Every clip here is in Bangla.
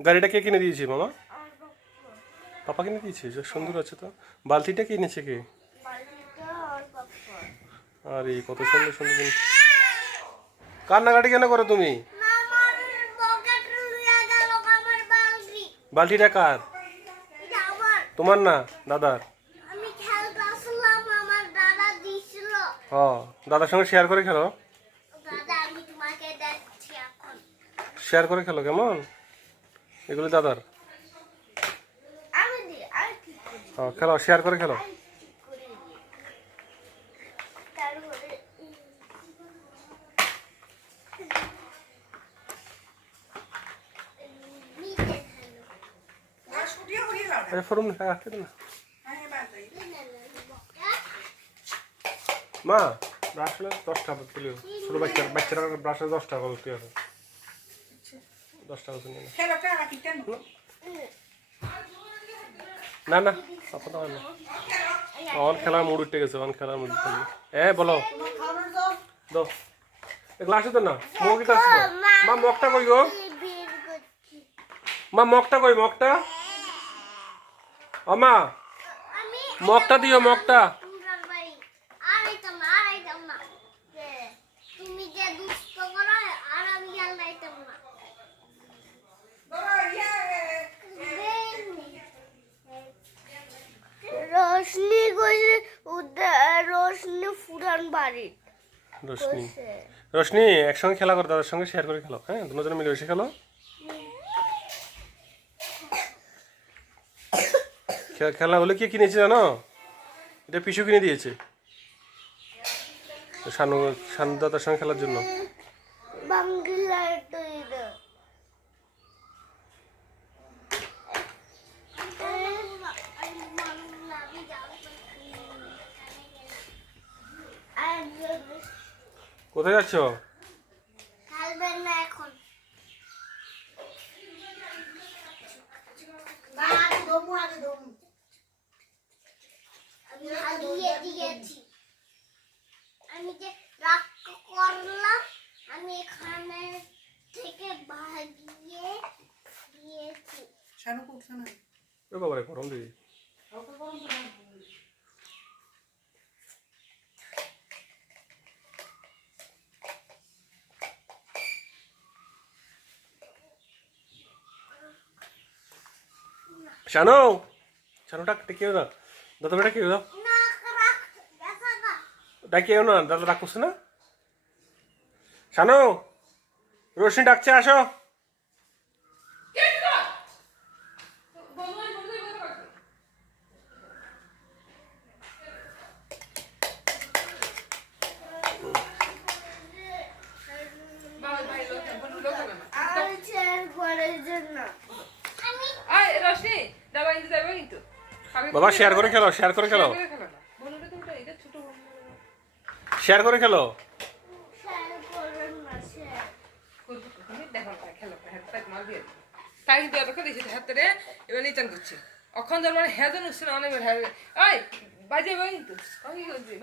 গাড়িটা কে কিনে দিয়েছে মামা? পাপা কিনে দিয়েছে? সুন্দর আছে তো। বালতিটা কিনেছে কে? আরে কত সুন্দর সুন্দর জিনিস। কান্নাকাটি কেন করো তুমি? বালতিটা কার? তোমার না, দাদার। দাদার সঙ্গে শেয়ার করে খেলো। শেয়ার করে খেলো কেমন? এগুলো দাদার। খেলো, শেয়ার করে খেলো। ফরম না মা, ব্রাশ 10 টাকা কিলো। ছোট বাচ্চারা ব্রাশে 10 টাকা করে আছে। 10 টাকা কিনে না না পাপা দাও না। অন খেলার মুড উঠে গেছে, অন খেলার মুড উঠে গেছে। বলো দাও গ্লাসে তো না মগিত আসবে। মা মগটা কই গো? মা মগটা কই? মগটা ও মা, মগটা দিও, মগটা। রোশনি কইছে রোশনি ফুরান বাড়ি। রোশনি একসঙ্গে খেলা করো, দাদার সঙ্গে শেয়ার করে খেলো। হ্যাঁ, দুজনে মিলে বসে খেলো। খেলাগুলো কে কিনেছে জানো? এটা পিছু কিনে দিয়েছে শানু দাদার সঙ্গে খেলার জন্য। কোথায় যাচ্ছ? আমি যে রাগ করলাম, আমি এখানে থেকে ভাগিয়ে দিয়েছি। বাবারে গরম দিদি। শানু, শানুটা কেউ না, দাদা বেটা কেউ দাও, ডাকিও না, দাদা রাগ করছে না। শানু, রোশনি ডাকছে, আসো। বাবা শেয়ার করে খেলো, শেয়ার করে খেলো, শেয়ার করে খেলো।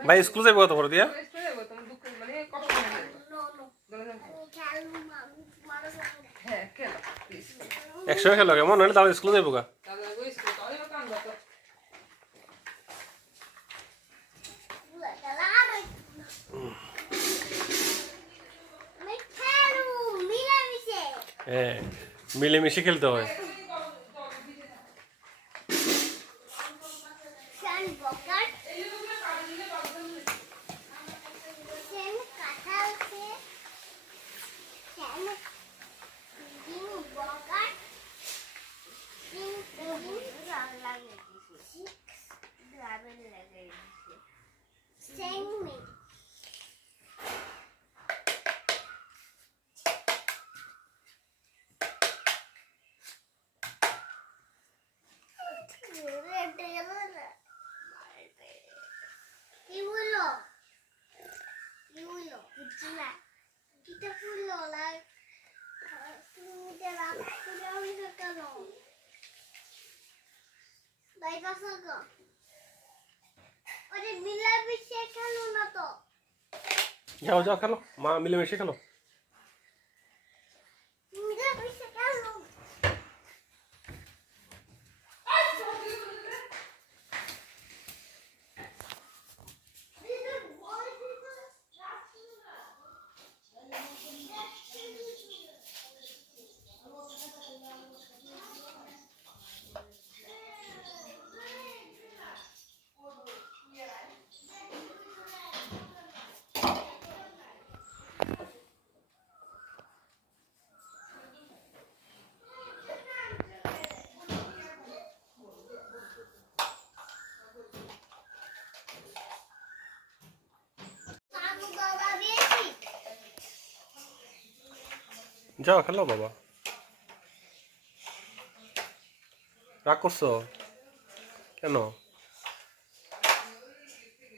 ভাই স্কুল যাবো কত করে দিয়া? একসঙ্গে খেলো কেমন? নাহলে তাহলে স্কুলে যাবো গা। হ্যাঁ, মিলেমিশে খেলতে হয়। যাও যাও খেলো, মা মিলেমিশে খেলো। যাও খেলো বাবা। রাগ করছো কেন?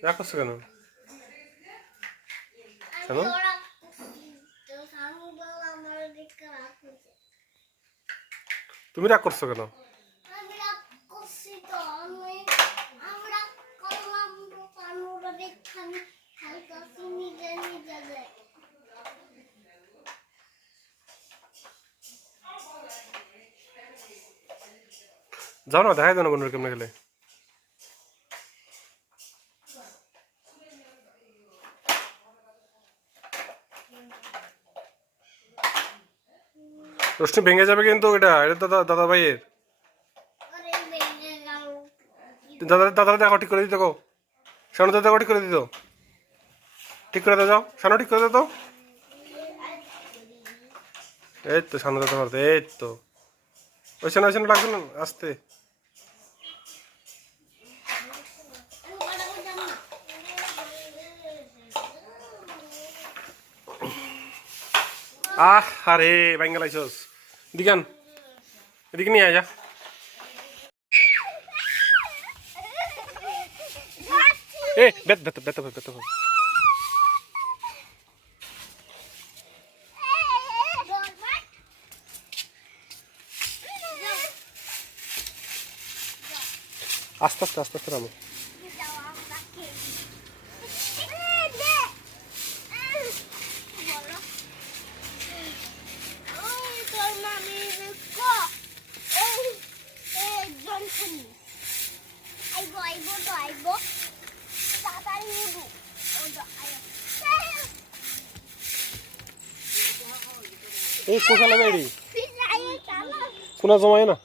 রাগ করছো কেন? শোনো, তুমি রাগ করছো কেন? যাও না, দেখাই দাও না বোনের কেমনে খেলে। রোশনি ভেঙে যাবে কিন্তু, এটা এটা দাদা দাদা ভাইয়ের। দাদা দাদা দেখো ঠিক করে দিতে গো। শানু দাদা ঠিক করে দিত, ঠিক করে দাও। শানু ঠিক করে দাও। এই তো শানু দাদা পারতো, এই তো। ওইখানে ওইখানে লাগবে না, আসতে। আরে ব্যাঙ্গাল আইসস দিকান, এদিকে নিয়ে আয় যা। এ বেত বেত বেত বেত বেত। আস্তে আস্তে আস্তে আস্তে নামো। এই কোথালে বেড়ি কোনা জমায় না,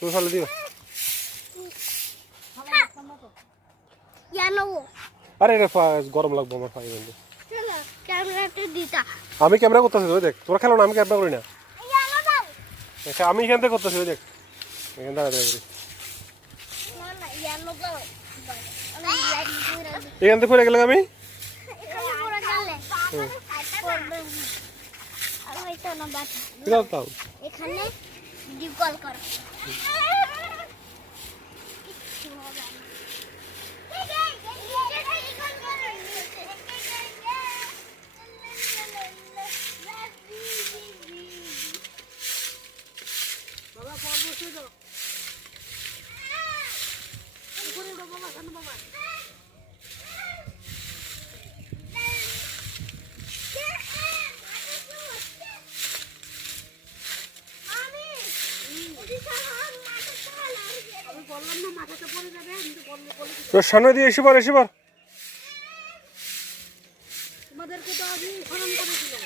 কোথালে দিও। আরে রে গরম লাগবো আমার পায়ে বন্ধু। আমি ক্যামেরা করতেছি, ওই দেখ। তোরা খেলো না, আমি ক্যামেরা করি না। আমি এখান থেকে করতেছি, ওই দেখ এখান থেকে এখান থেকে পড়ে গেলাম আমি। এখানে কল কর। সামনে দিয়ে এসে পর, এসে পর। তোমাদেরকে তো আমি স্মরণ করে দিলাম।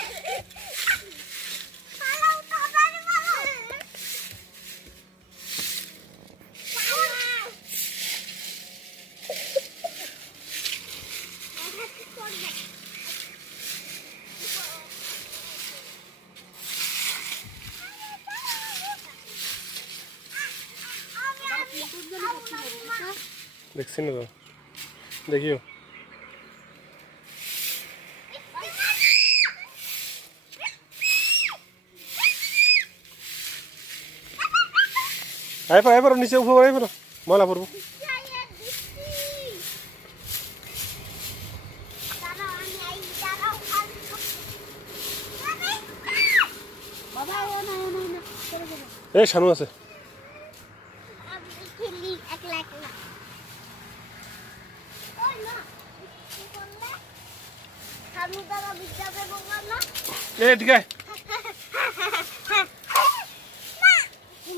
দেখছি না তো, দেখিও। আয় পারো নিচে, উপর আয় পারো, ময়লা পড়বো। এই শানু আছে। এদিকে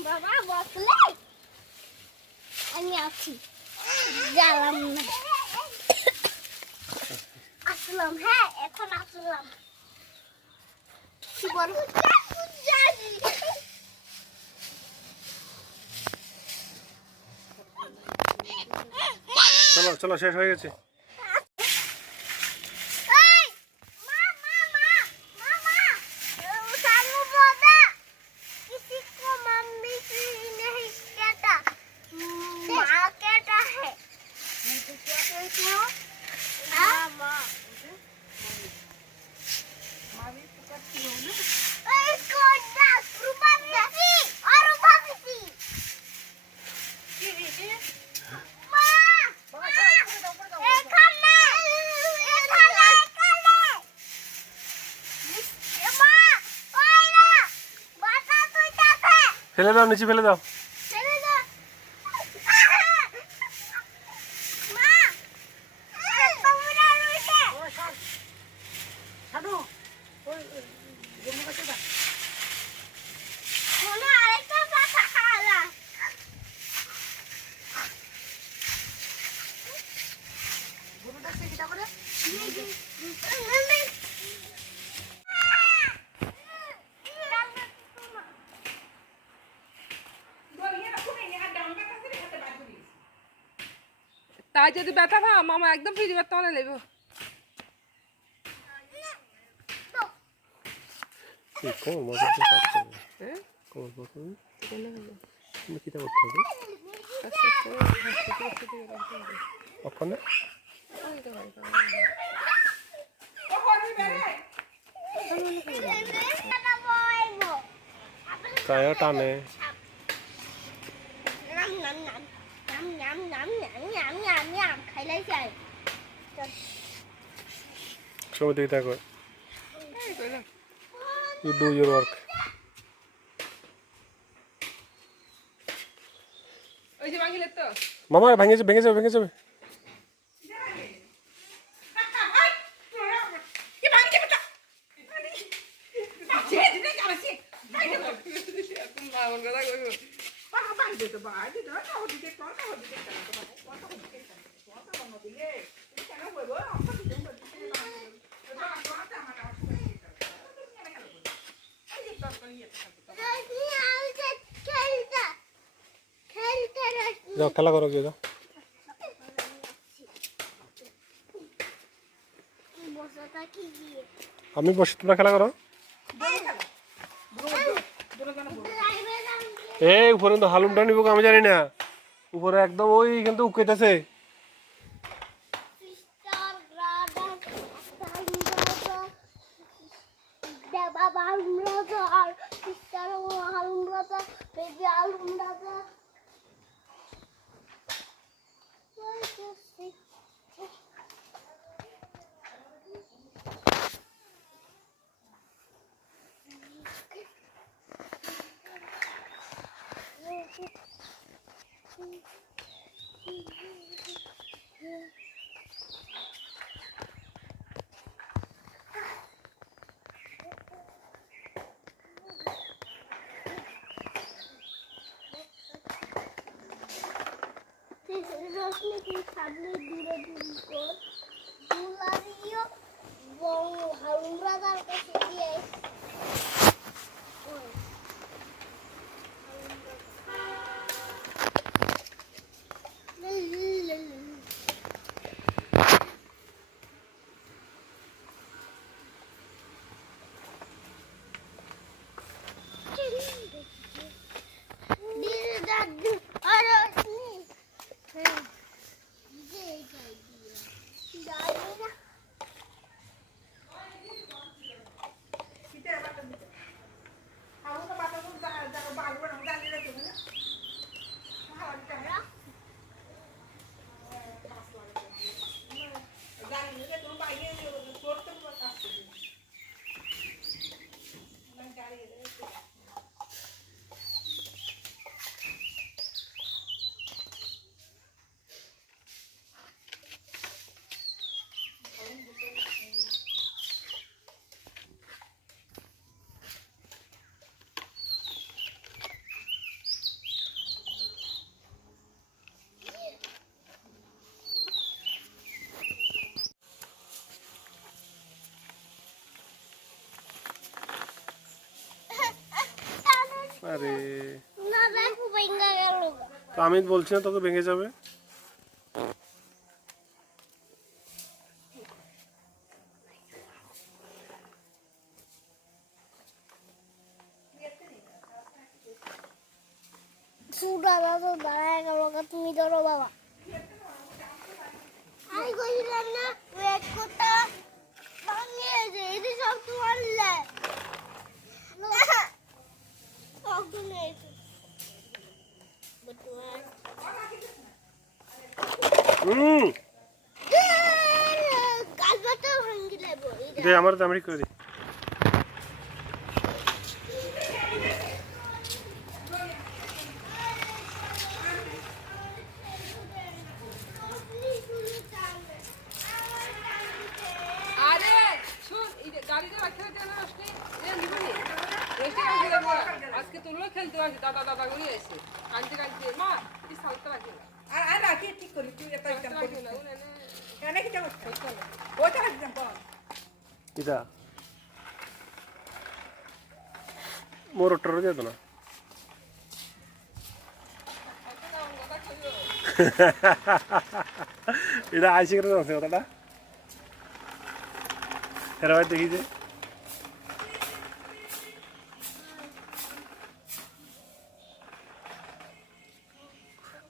বাবা বসলে আমি আছি, গেলাম না। আসলাম, হ্যাঁ এখন আসলাম। কি বল? চলো চলো, শেষ হয়ে গেছে। Let's go. ফেলে দাও, নিচে ফেলে দাও। ছেড়ে দাও। মা, তোমরা রয়েছে। ওই সর ছাড়ো ওই গরু কাছে দা শোনো, আরেকটা পাতা খাওয়া। গরুটা সে কিটা করে তাই যদি ব্যথা পা মামা একদম ফ্রি করতে মানে লেব এই কোমর মাথাতে কাজ করবে। হ্যাঁ কোমর মাথাতে কেন হলো তুমি কিটা করতে হবে? ওখানে কায়া টানে। নাম নাম নাম নাম নাম নাম নাম নাম নাম খাইলাই চাই। সময় দিকে দেখো। You do your work. ওই যে মাগিলে তো মামা ভেঙে যাবে, ভেঙে যাবে, ভেঙে যাবে। যাও খেলা করো, গিয়ে যাও। আমি বসে, তোমরা খেলা করো। এই উপরে তো হালুমটা নিব, আমি জানি না। উপরে একদম ওই কিন্তু উকেতেছে। বাবা আলুমরাজা আর সিস্টার আলুমরাজা, বেবি আলুমরাজা। রশ্মি কি সামনে দূরে দূরে কর দুলারিও বং হালুমরাজার কাছে গিয়ে আরে না দেখো ভেঙে গেল। তো আমি বলছি না তোকে ভেঙে যাবে। দাদা তো দাঁড়ায় গেল, তুমি ধরো বাবা। আমি কইলাম না ওয়েট করতে ভাঙিয়ে যে এদি সব তোমার লে কালবাটা ভাঙি লেবো দে আমার দামড়ি করে দি। খেলতে পারছি দাদা দাদা করে এসে কাঁদতে কাঁদতে মা এই সালটা রাখি না আর রাখি ঠিক করি তুই এটা সালটা একদম রাখি না উনি এনে কি করছিস ওটা একদম কর এটা মোটর যেত না এটা আইসি করে আছে কথাটা হেরা দেখি যে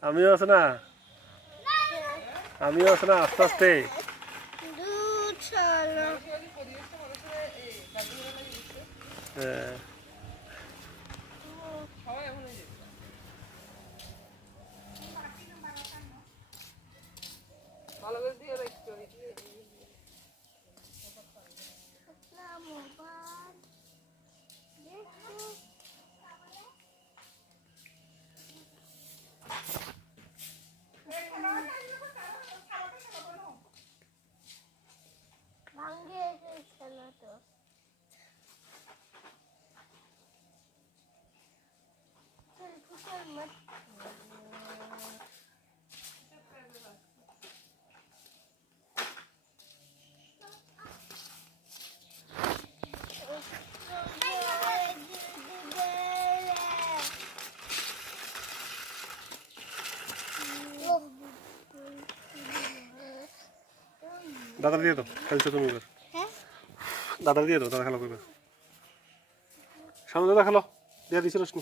আমিও আছে না আস্তে আস্তে দুধ চলো পরিবেশটা মানুষের এই দাদুরা লাগে দিচ্ছে হ্যাঁ। সবাই এমন হয়ে যেত ভালো করে দিয়ে রাখতে হবে না মোবাইল দেখো ভাঙ্গে এসেছে না তো চল ফুটার মত দাদা দিয়ে তো খেলছো তুমি এবার হ্যাঁ দাদা দিয়ে দাও দাদা খেলো এবার সামনে দাদা খেলো দিয়ে দিছি রোশনি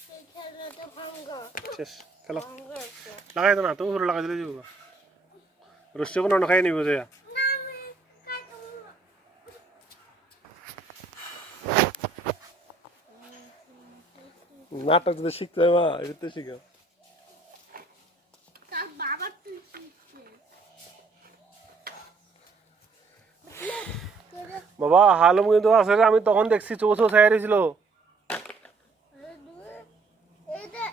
সেই খেলাটা ভাঙ্গা শেষ খেলো ভাঙ্গা লাগাই তো না তুমি পুরো লাগাই দিলে যাবো রোশনি কোনো খাই নিব যে না আমি কাটবো নাটক যদি শিখতে হয় মা এটা শিখো তার বাবা তুই শিখছে বাবা হালুম কিন্তু আসলে আমি তখন দেখছি চৌথ সাইয়ারি ছিল এটা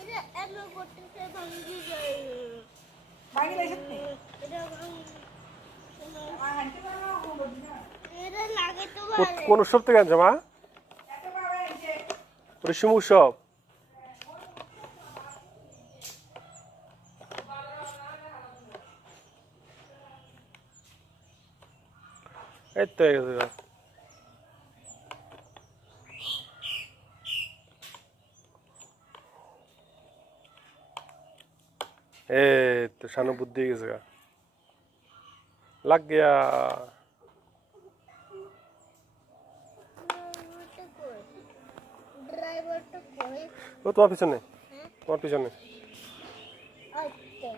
এটা এমন করতেছে ভাঙ্গি যায় ভাঙি লাইছিস এটা ভাঙ্গি আনতে পারো না এটা লাগাতে পারে কোন উৎসব থেকে আনছো মা এত বাবা এই যে রেশম উৎসব এই তো হয়ে গেছে এবার। এই তো শানু বুদ্ধি হয়ে গেছে গা লাগ গিয়া ড্রাইভারটা কই ও তোমার পিছনে তোমার পিছনে আচ্ছা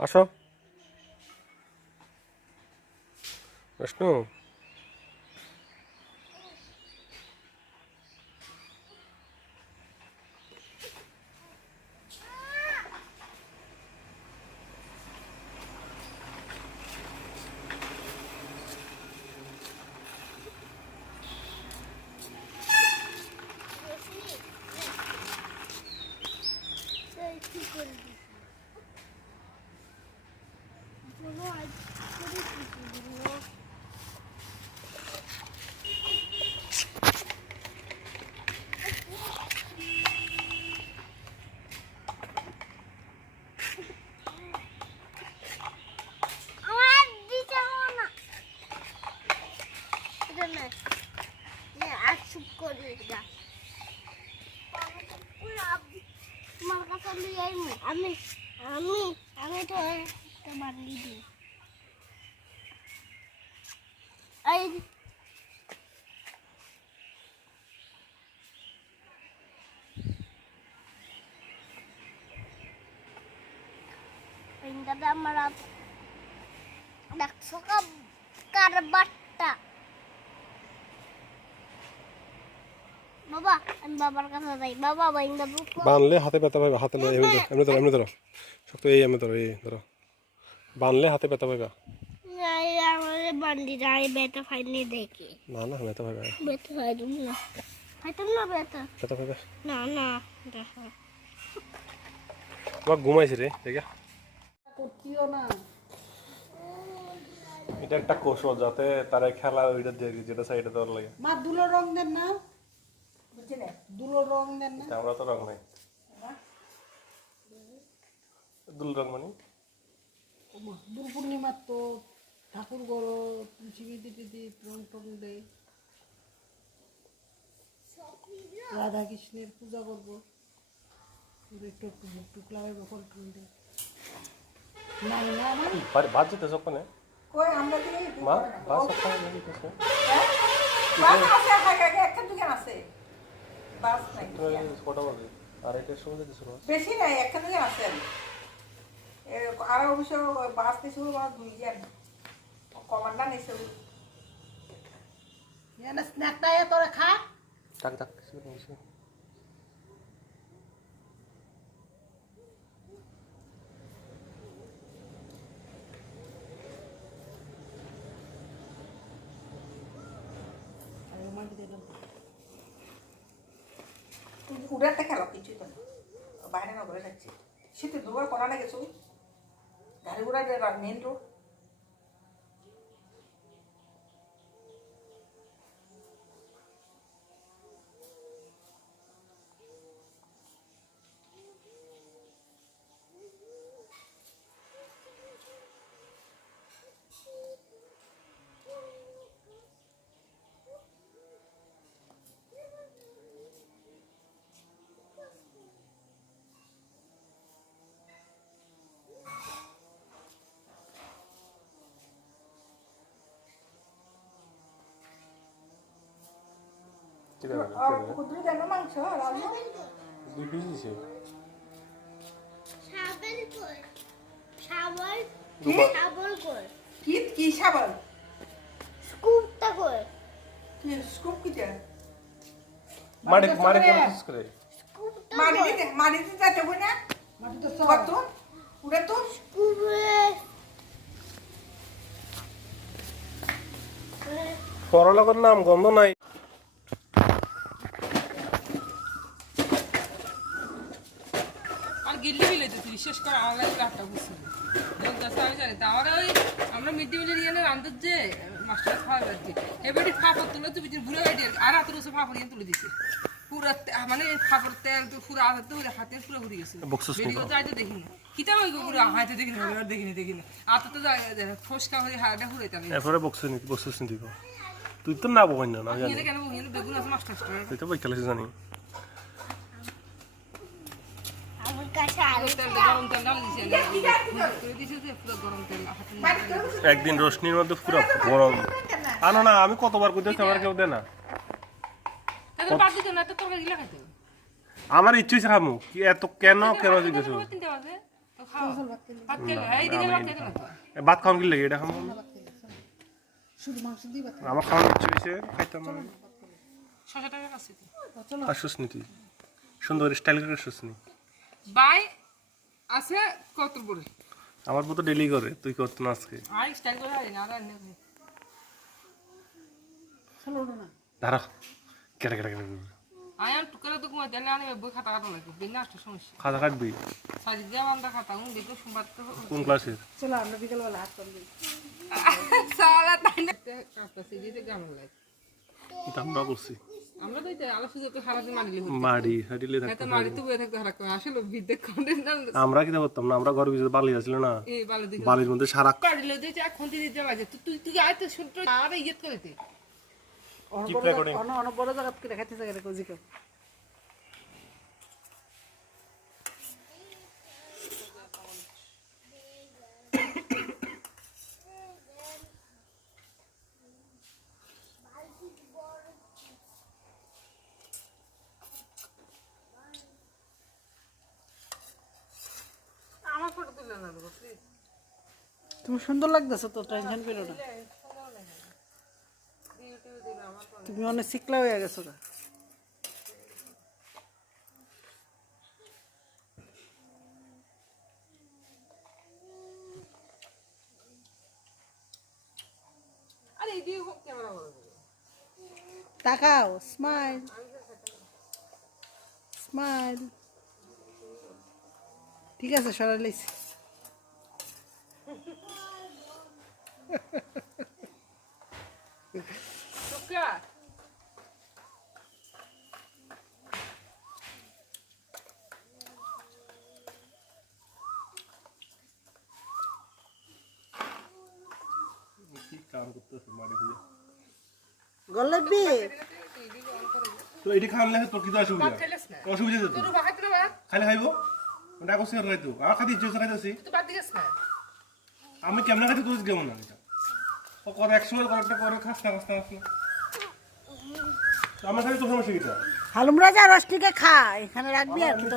আসো বিষ্ণু কি করে দিছি বলো আজ করে দিছি বলো আমার দিতে হবে না এটা না আমি আমি আমি তো একটা বান্ডি দিই এই দাদা আমার দেখছো কারবারটা বাবা আমি বাবার কাছে যাই বাবা বাইন্দা বুকো বানলে হাতে ব্যথা পাইবা হাতে এমনি ধরো শক্ত এই এমনি ধরো এই ধরো বানলে হাতে ব্যথা পাইবা নাই আমাদের বান্ডি যাই বেটা ফাইনি দেখি না না ব্যথা পাইবা বেটা ফাইদুম না ফাইতুম না বেটা ব্যথা পাইবা না না দেখো তোমার ঘুমাইছে রে দেখা করছিও না এটা একটা কৌশল যাতে তারা খেলা ওইটা দেখি যেটা সাইডে দেওয়ার লাগে মা দুলো রং দেন না বুঝছেন দুলো রং দেন না আমরা তো রং নাই দুল রং মানে দূর পূর্ণিমার তো ঠাকুর গড় তুলসী বিদি রং টং দেয় রাধা কৃষ্ণের পূজা করবো একটু টুকলামের বকল টুল দেয় নাই না না বাড়ি ভাত যেতে সকালে কই আমরা কি মা ভাত সকালে নাকি কিছু বাস আছে আগে একটা দোকান আছে বাস নাই কটা বাজে আর এটার সময় যেতে শুরু বেশি নাই একটা দোকান আছে আর অবশ্য বাস থেকে শুরু করা দুই জন কমান্ডার নেই শুরু স্ন্যাকটা তোরা খা টাক টাক কিছু কিছু উড়াতে খেলো কিছুই তো না বাইরে না ঘুরে যাচ্ছে শীতে দুবার করা না গেছো গাড়ি ঘোড়া মেন রোড কুদ্রু কেন মাংস রাজু দুই পিস দিছে সাবল কই সাবল কি সাবল কই কি সাবান স্কুপটা কই কি স্কুপ কি দেয় মারে কোন করে স্কুপটা মারিতে যাতে বই না মাটি তো কত উড়ে তো স্কুপে পরলোকের নাম গন্ধ নাই আর গিল্লি বিলে তো তুই শেষ করে আমার লাগে আটটা বুঝছি আমি জানি তাহলে ওই আমরা মিড ডে মিলের ইয়ে রান্ধর যে মাস্টার খাওয়া যাচ্ছে এবারে ফাফর তুলে তুই ঘুরে গাড়ি আর হাতের ওসব ফাফর ইয়ে তুলে দিচ্ছে পুরো মানে ফাফর তেল তো পুরো হাতে হাতে পুরো ঘুরে গেছে ভিডিও যাইতে দেখিনি কিতা ওই পুরো হাতে দেখিনি আর তো ফসকা হয়ে হাড়টা ঘুরে তাহলে এরপরে বক্সস নি দিব তুই তো না বই না জানি ইয়ে কেন ইয়ে বেগুন আছে মাস্টার তুই তো বইকালে জানি আমার কাছে আলু গরম তেল ডাল দিছে যে পুরো গরম তেল হাতে একদিন রোশনির মধ্যে পুরো গরম আনো না আমি কতবার কইতেছি আমার কেউ দে না তাদের বাদ দিতে না তো তরকারি গিলা খাইতে আমার ইচ্ছে হইছে খামু কি এত কেন জিজ্ঞেস তিনটা বাজে তো খাও ভাত খেলে এই দিকে ভাত খেতে না ভাত খাওয়ান কি লাগে এটা খামু শুধু মাংস দিয়ে ভাত আমার খাওয়ার ইচ্ছে হইছে খাইতাম না 600 টাকা আছে আসুস নি তুই সুন্দর স্টাইল করে আসুস নি বাই আছে কত বড় আমার মতো ডেলি করে তুই করত না আজকে আর স্টাইল করে আই না আর না চলো না দাঁড়া কেটে আই আর টুকরা তো ঘুমাতে না আমি বই খাতা কাটা লাগে বিনা আসতে সমস্যা খাতা কাটবি সাজি দিয়ে বান্দা খাতা উন দেখো সোমবার তো কোন ক্লাসের চলো আমরা বিকেলবেলা হাত করবি সালা তাই না কাটা সিজিতে কেমন লাগে আমরা বলছি আমরা তো আলো সুযোগ তো সারাদিন মারিলে মাড়ি হাঁটিলে হতো মারি তো বয়ে থাকতে হারাক আসলে বিদ্যে কন্টেন্ট না আমরা কি করতাম না আমরা ঘর ভিতরে বালি আসছিল না এই বালে দিকে বালির মধ্যে সারা কাটলে দিতে এখন দিতে লাগে তুই আয় তো শুনতো আর ইয়েত করেতে Keep recording. অন বড় জায়গা থেকে দেখাইতে জায়গা কোজিকে তুমি সুন্দর লাগতেছো তো, টেনশন করো না। তুমি অনেক শিকলা হয়ে গেছো গা। আরে এই দিয়ে ক্যামেরা বড় তাকাও, স্মাইল স্মাইল। ঠিক আছে, সরাই লাইছি। টুকা কি কাম করতেছে মারি দিয়ে গল্লাবি তো এটি খাওয়ালে তোর কি অসুবিধা খেলেছ না অসুবিধা তো তুই বাহাত না বাদ খালি খাইবো ওটা কষ্ট করে খাইতো আর খাদি ইচ্ছে খাইতেছি তুই বাদ দিস না আমি কেমন খাইতে তুই কেমন না এটা ও কর একসময় কয়েকটা করে খাস না আমার খালি তো সমস্যা কিটা হালুম রাজা রসটিকে খা, এখানে রাখবি আর কি তো।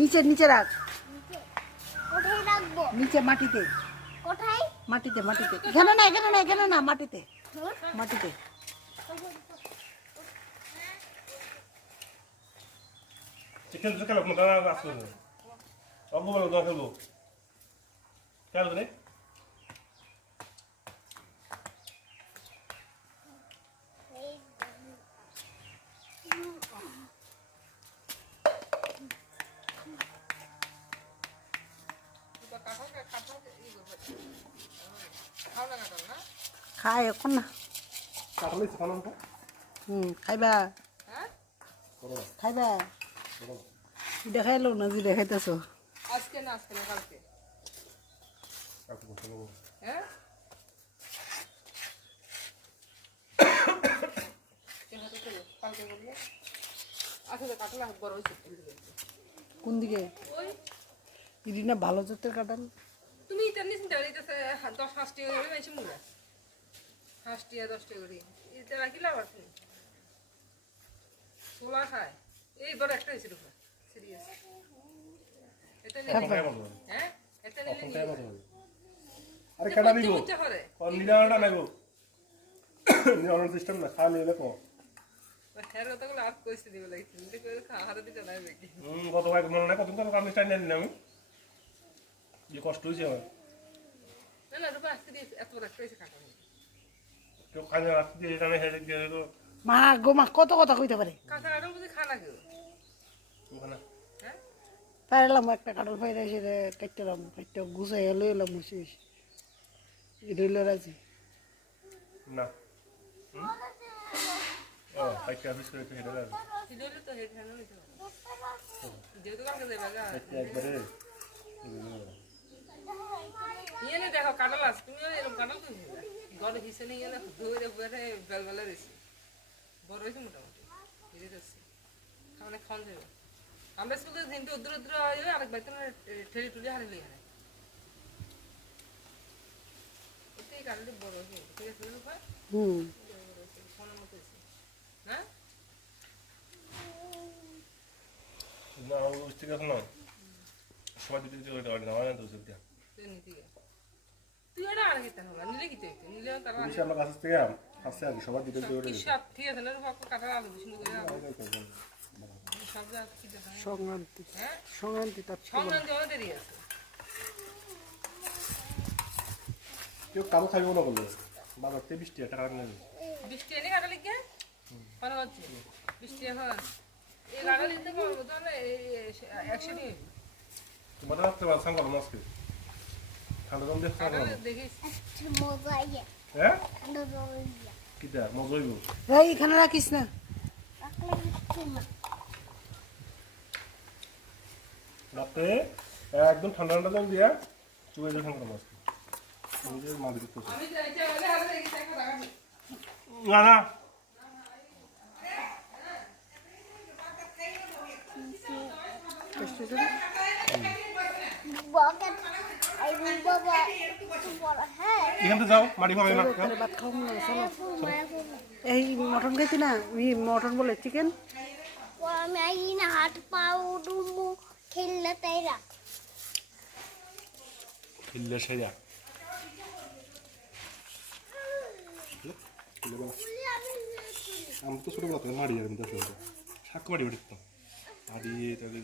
নিচে নিচে রাখ, কোথায় রাখবো? নিচে মাটিতে কোথায়? মাটিতে মাটিতে। এখানে না এখানে না এখানে না, মাটিতে মাটিতে। চিকেন তো খেলো না আসলো না অল্প বলো না খেলবো খেলো রে খাই এখন না। কাটলে খানো তো খাইবা হ্যাঁ খাইবা। দেখাইলো না যে দেখাইতেছো। আজকে না কালকে হ্যাঁ কালকে বললে আচ্ছা কাটলা বড় হয়েছে কোন দিকে? ওই ইডি না ভালো জাতের কাটাল। তুমি এটা নিয়ে চিন্তা করি 10-5 টাকা করে বেশি মূল্য 5 টাকা 10 টাকা করে এটা রাখি লাভ আছে ছোলা খায় এইবার একটা হয়েছে রূপা সিরিয়াস এটা নিয়ে হ্যাঁ এটা নিলে আরে কেডা নিব ইচ্ছা করে কোন নিলাটা নাইবো নিলার সিস্টেম না খালি হলে কো হের কথাগুলো আর কইছে দিবে লাগছে কিন্তু কই খাহারে দিতে নাই নাকি গত ভাই মনে নাই কত কাম স্টাইল নেন আমি যে কষ্ট হইছে আমার না রূপা সিরিয়াস এত বড় একটা হয়েছে কাটা কেউ খালি রাখতে দিয়ে এটা হেডে দিয়ে তো মা গো মা কত কথা কইতে পারে। কাঁচা কাটার মধ্যে খানা কেউ ওখানে হ্যাঁ পারলাম একটা কাটাল ফাইরা এসে কাটতাম, কাটতে গুছাই লই এলাম বসে বসে। এটা হইলো রাজি। না ও একটা অফিস করে হেডে দাও দিলে তো হেড হ্যান্ড হইতো যেহেতু কালকে দেবে গা একবারে ইয়ে না দেখো কাটাল আছে তুমি এরকম কাটাল কই নিবা গড় হিসে নিয়ে গেলে ধরে বেরে বেলবেলা রইছে বড় হইছে মোটামুটি ধীরে ধীরে খাওয়ানে খাওয়ান যাবে আমরা স্কুলে দিনটা উদ্র উদ্র হয় আরেক বাইতে ঠেলি টুলি হারিয়ে লিয়ে নেয় এটাই কাটালি বড় হয়েছে ঠিক আছে রূপায় ফোনের মতো হয়েছে না না ও ঠিক আছে না সবাই দিতে দিতে ওইটা না হয় না তো সেটা তুই এটা আর খেতে হবে নিলে কি দেখতে নিলে তারা পুলিশ আমার কাছ থেকে আসছে আর সবাই দিতে দিতে ওইটা সব ঠিক আছে না রূপা কাটার আলু সুন্দর করে সব যা কি দেখা সংক্রান্তি হ্যাঁ সংক্রান্তি তার সংগ্রাম দেওয়া দেরি আছে কেউ কালো খাইব না বললো বাবা 23 টাকা নেই বৃষ্টি এনে কাটা লিখে মনে হচ্ছে বৃষ্টি এখন এই কাটা লিখতে পারবো তো না 100 নিয়ে তোমার রাখতে পারছ সাঙ্গল মাসকে ঠান্ডা জল দিয়ে খাওয়া কাটা দেখিস মজা আইয়া হ্যাঁ ঠান্ডা জল আইয়া কিটা মজা হইব এই এখানে রাখিস না। রাখলে কিচ্ছু না রাতে একদম ঠান্ডা ঠান্ডা জল দিয়া চুয়ে যখন মাসকে নিজে মাদি দিতে আমি যাইতে হলে আর দেখি একটা রাখা না না বকেট আই বাবা একটু বড় হ্যাঁ এখান থেকে যাও মাটি খাবে না ওখানে ভাত খাবো না, চলো। মায়া করবো এই মটন খাইছি না, ওই মটন বলে চিকেন। আমি আই না হাত পাও ডুমু খেললে তাইরা খিল্লে সেয়া ছেলেবেলা আমি তো ছোটবেলা থেকে মারি আর দেখতে শাক মারি দেখতাম মারিয়ে তাদের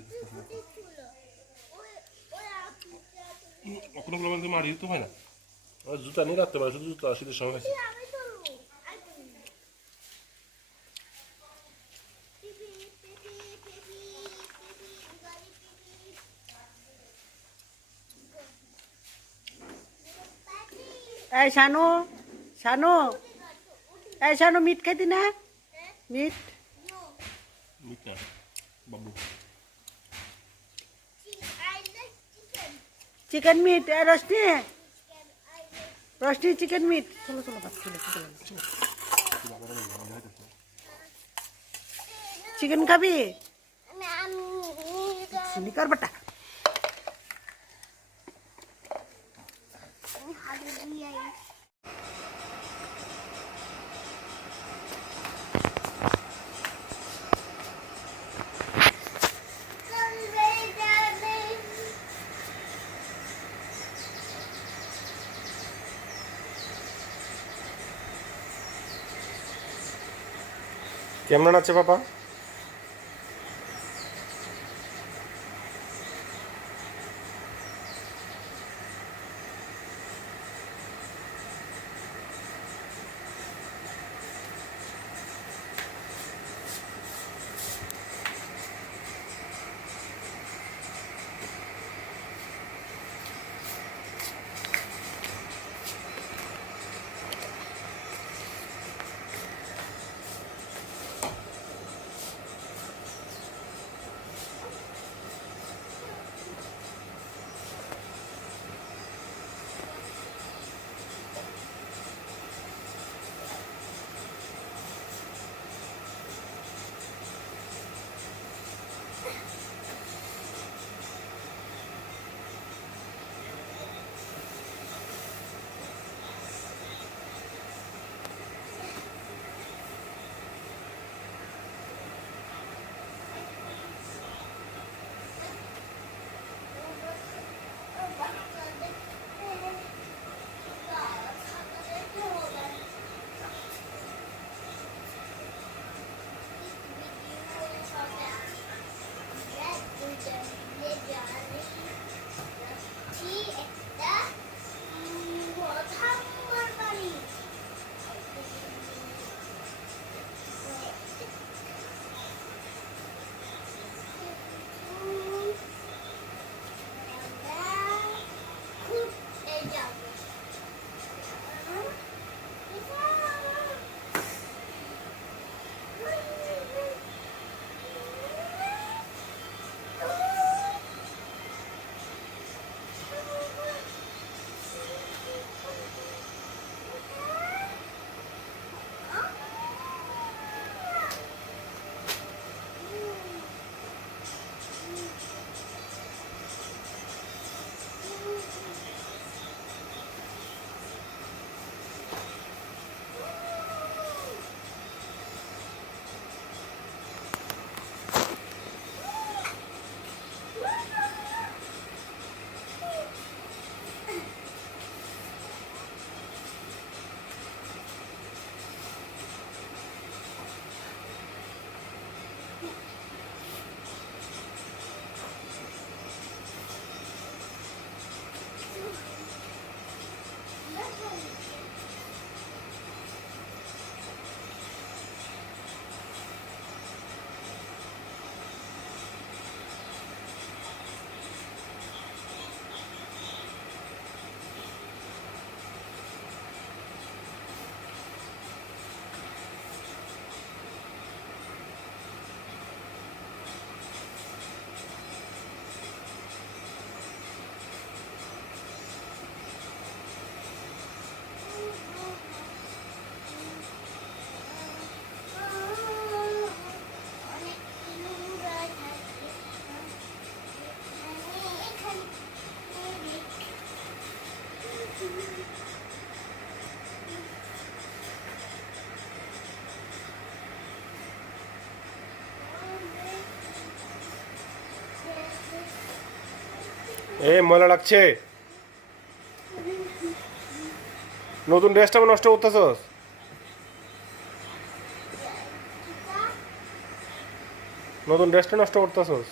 কোনো কোনো মারি তো হয় না আর জুতা নিয়ে রাখতে পারে শুধু জুতা শীতের সময় হয়েছে এই শানু শানু এই শানু মিট খাইতি না মিট মিটা বাবু chicken meat Roshni Roshni chicken meat চলো চলো ভাত চলো চিকেন খাবি সুনিকার বাটা কেমন আছে বাবা এ ময়লা লাগছে নতুন ড্রেসটা নষ্ট করতেছস নতুন ড্রেসটা নষ্ট করতেছস?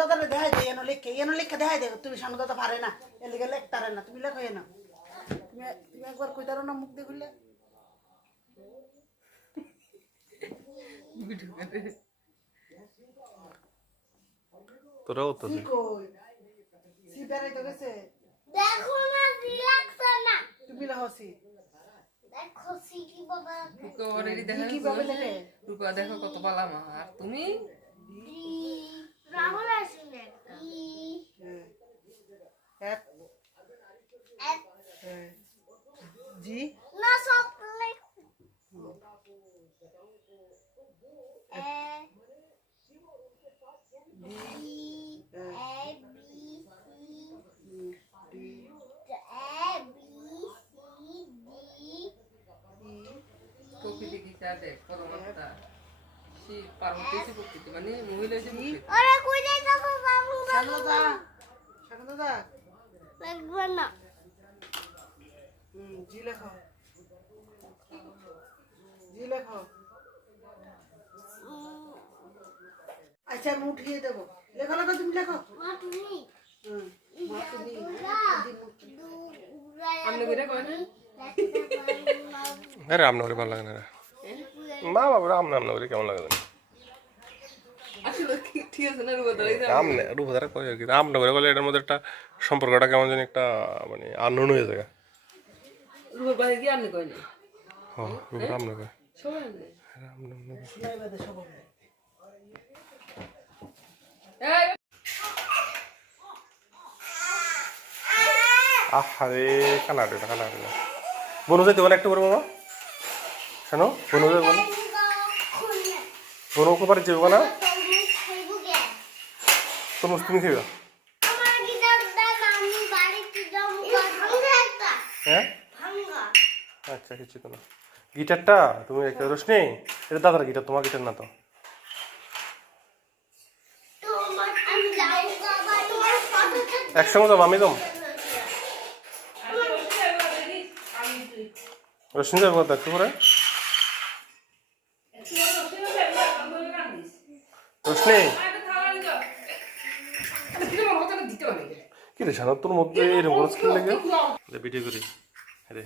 দাদারে দেখাই দে এনো লিখে দেখাই দে তুমি সামনে দাদা পারে না এর লিখে লেখতারে না তুমি লেখো এনো তুমি তুমি একবার কইতারো না মুখ দিয়ে খুললে তোরাও তো কি কই সি বেরাই তো গেছে দেখো না রিল্যাক্স না তুমি লেখো সি দেখো সি কি বাবা রূপা already দেখা কি ভাবে লেখে রূপা দেখো কত পালা মা আর তুমি রাহুল আসুন এফ এফ জি না সব লেখ এ প্রকৃতি কি চা দেখ পরমাত্মা সে পার্বতী এসে প্রকৃতি মানে মহিলা এসে প্রকৃতি আরে কই যাই যাবো বাবু সামনে দাদা লাগবে না জি লেখো জি লেখো আচ্ছা আমি উঠিয়ে দেবো লেখো লেখো তুমি লেখো মা তুমি মা তুমি আপনি কইরা কয় না আরে রামনগরে ভালো লাগে না রে। মা বাবা রামনগরে কেমন লাগে জানি আসলে ঠিক আছে না রূপা দাঁড়াই রূপধারা কয় আর কি রামনগরে বলে এটার মধ্যে একটা সম্পর্কটা কেমন জানি একটা মানে আনন্দ হয়ে যায় রূপার বাইরে কি আপনি কয় না রামনগর সবাই আনে রামনগর লাইবাদে সব এই আহারে কানাডে বনু যাইতে মানে একটু করে বাবা শোনো বনু যাইব না বনু পারে যাইব না তোমার তুমি খাইবা আমার গিটারটা আমি বাড়িতে যাবো ভাঙা একটা হ্যাঁ ভাঙা আচ্ছা কিছু তো না গিটারটা তুমি একটা রোশনি এটা দাদার গিটার তোমার গিটার না তো তোমার আমি যাবো বাবা তোমার ফটোটা একসঙ্গে যাবো আমি যাবো রোশনি যাবো কথা একটু করে রোশনি কি রে শানত তোর মধ্যে এরকম খরচ কি লাগে ভিডিও করি রে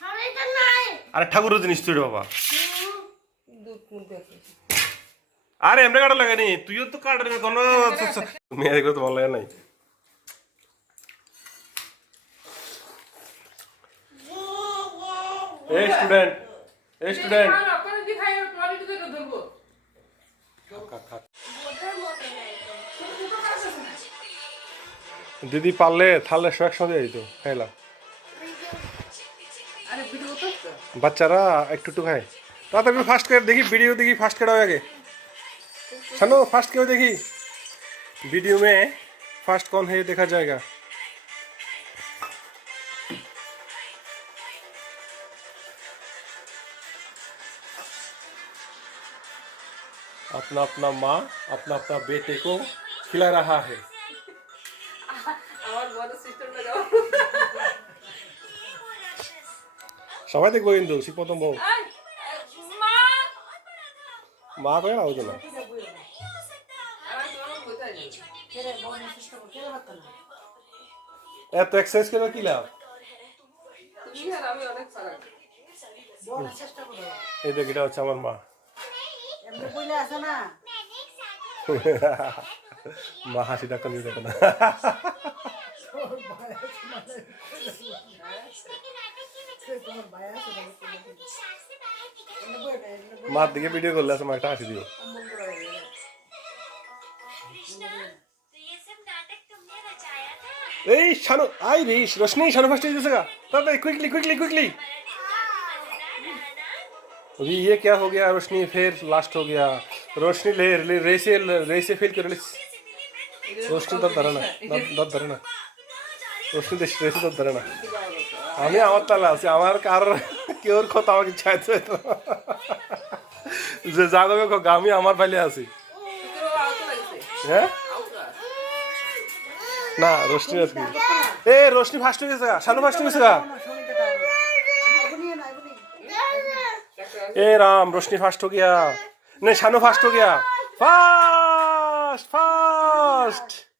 শাড়িটা নাই আরে ঠাকুরের জিনিস তুই রে বাবা আরে এমনি কাটা লাগে নি তুইও তো কাটার কোনো মেয়ে দেখলে তোমার লাগে নাই এই স্টুডেন্ট দিদি পারলে থাললে একসঙ্গে দিত খাইলা বাচ্চারা একটু একটু খায় তাড়াতাড়ি ফাস্ট করে দেখি वीडियो देखी फास्ट करा आगे सनो फास्ट क्यों देखी वीडियो में फास्ट कौन है ये देखा जाएगा अपना अपना माँ अपना अपना बेटे को खिला रहा है আমার বড় সিস্টারটা যাও সবাই দেখবো কিন্তু সে প্রথম বউ মা মা করে না হতো না আর তোমার কোথায় যাবে কেরে বড় চেষ্টা কর কেরে বাত না এত এক্সারসাইজ করে কি লাভ তুমি আর আমি অনেক ফারাক বড় চেষ্টা করো এই দেখ এটা হচ্ছে আমার মা এমনি কইলে আছে না মা হাসিটা কমিয়ে দেখো না তোমার ভাই আছে মার দিকে ভিডিও করলে আছে মা একটা হাসি দিও এই শানু আই রে রোশনি শানু ফার্স্ট হয়ে गया ताते क्विकली अभी ये क्या हो गया रोशनी फिर लास्ट हो गया रोशनी ले रेसे फील कर रोशनी तो धरे ना रोशनी रेसे तो धरे ना আমি আমার তালে আছি আমার কার কেউর কথা আমাকে চাইছে তো যে জাগবে আমি আমার পাইলে আছি হ্যাঁ না রোশনি আজকে এ রোশনি ফার্স্ট হয়ে গেছে শানু ফার্স্ট হয়ে গেছে ए राम रोशनी फास्ट हो गया नहीं शानू फास्ट हो गया फास्ट फास्ट